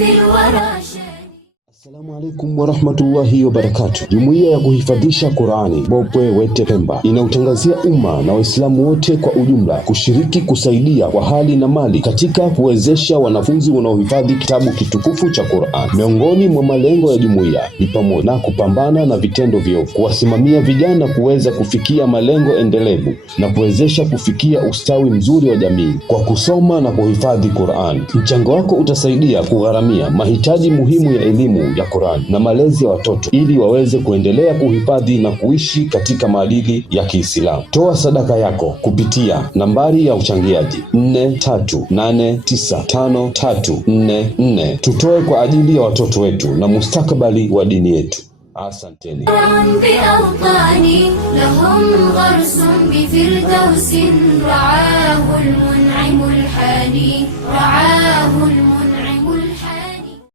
في الورى. Assalamu alaikum warahmatullahi wabarakatuh. Jumuiya ya kuhifadhisha Qur'ani Bopwe Wete Pemba inautangazia umma na Waislamu wote kwa ujumla kushiriki kusaidia kwa hali na mali katika kuwezesha wanafunzi wanaohifadhi kitabu kitukufu cha Qur'an. Miongoni mwa malengo ya jumuiya ni pamoja na kupambana na vitendo viovu, kuwasimamia vijana kuweza kufikia malengo endelevu na kuwezesha kufikia ustawi mzuri wa jamii kwa kusoma na kuhifadhi Qur'an. Mchango wako utasaidia kugharamia mahitaji muhimu ya elimu ya Qur'an na malezi ya watoto ili waweze kuendelea kuhifadhi na kuishi katika maadili ya Kiislamu. Toa sadaka yako kupitia nambari ya uchangiaji 43895344. Tutoe kwa ajili ya watoto wetu na mustakabali wa dini yetu. Asanteni. لهم غرس بفردوس رعاه المنعم الحاني رعاه المنعم